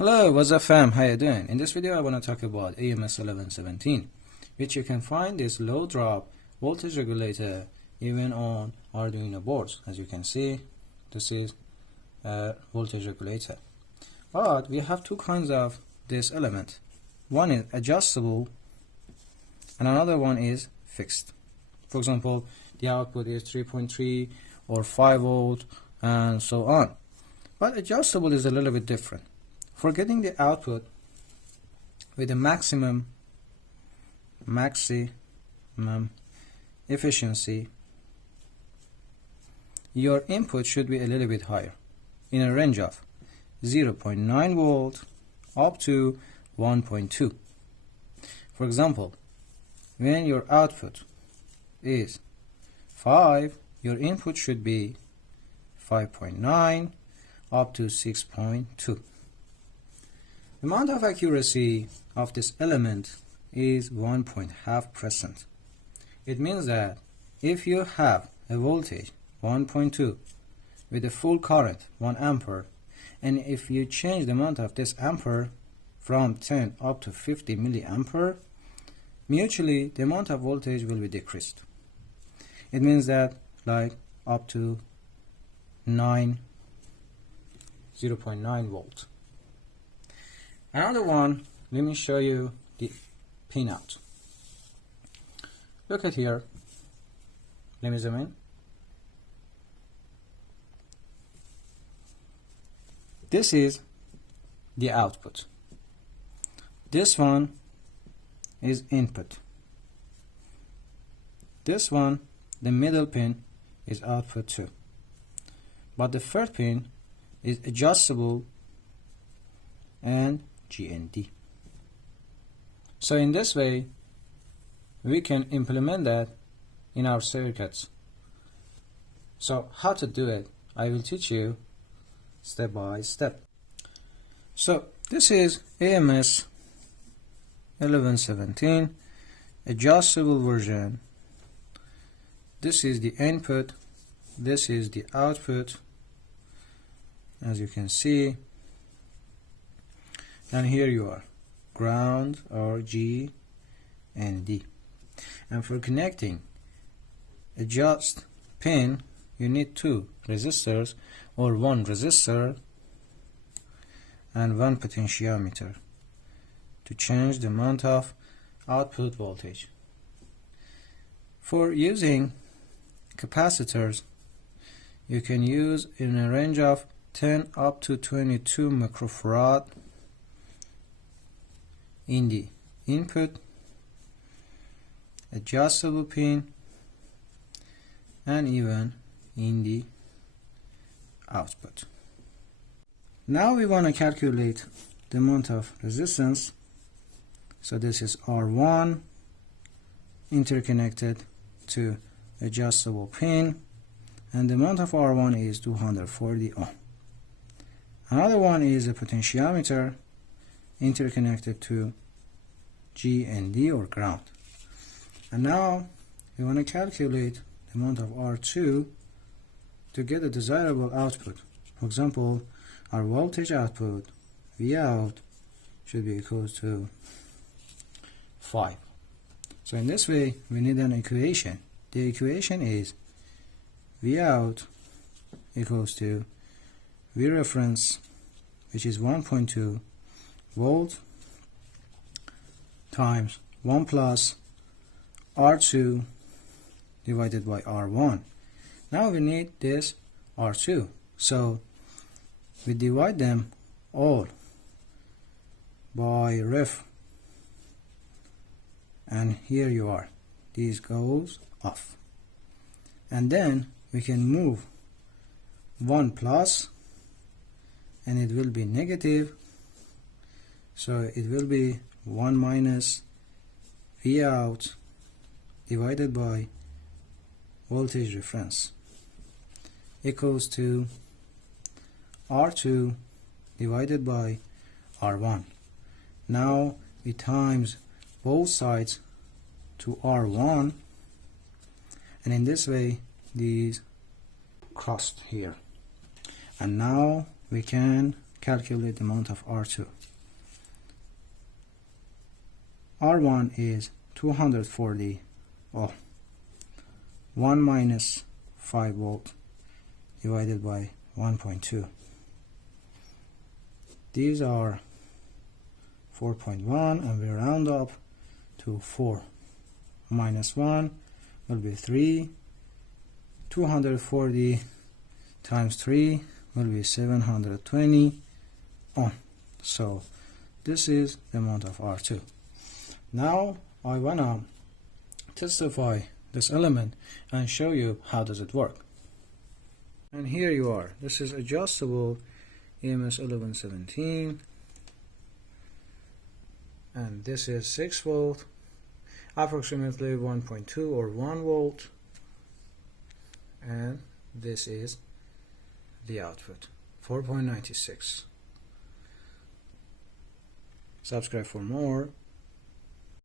Hello, what's up fam? How you doing? In this video I want to talk about AMS 1117, which you can find this low drop voltage regulator even on Arduino boards. As you can see, this is a voltage regulator. But we have two kinds of this element. One is adjustable and another one is fixed. For example, the output is 3.3 or 5 volt and so on. But adjustable is a little bit different. For getting the output with a maximum efficiency, your input should be a little bit higher, in a range of 0.9 volt up to 1.2. For example, when your output is 5, your input should be 5.9 up to 6.2. The amount of accuracy of this element is 1.5%. It means that if you have a voltage 1.2 with a full current 1 ampere, and if you change the amount of this ampere from 10 up to 50 milliampere, mutually the amount of voltage will be decreased. It means that like up to 0.9 volt. Another one, let me show you the pinout. Look at here. Let me zoom in. This is the output. This one is input. This one, the middle pin, is output 2. But the third pin is adjustable and GND. So in this way we can implement that in our circuits. So how to do it, I will teach you step by step. So this is AMS 1117 adjustable version. This is the input, this is the output, as you can see, and here you are, ground or G and D. And for connecting adjust pin, you need 2 resistors or 1 resistor and 1 potentiometer to change the amount of output voltage. For using capacitors, you can use in a range of 10 up to 22 microfarad in the input, adjustable pin, and even in the output. Now we want to calculate the amount of resistance. So this is R1 interconnected to adjustable pin, and the amount of R1 is 240 ohm. Another one is a potentiometer interconnected to G and D or ground. And now we want to calculate the amount of R2 to get a desirable output. For example, our voltage output Vout should be equal to 5. So in this way we need an equation. The equation is Vout equals to V reference, which is 1.2 volt, times 1 plus R2 divided by R1. Now we need this R2, so we divide them all by ref, and here you are, this goes off, and then we can move 1 plus and it will be negative, so it will be 1 minus Vout divided by voltage reference equals to R2 divided by R1. Now we times both sides to R1, and in this way these crossed here, and now we can calculate the amount of R2. R1 is 240, 1 minus 5 volt divided by 1.2. These are 4.1 and we round up to 4. Minus 1 will be 3. 240 times 3 will be 720 ohm. So this is the amount of R2. Now I wanna testify this element and show you how does it work. And here you are. This is adjustable EMS 1117, and this is 6 volt, approximately 1.2 or 1 volt, and this is the output, 4.96. Subscribe for more.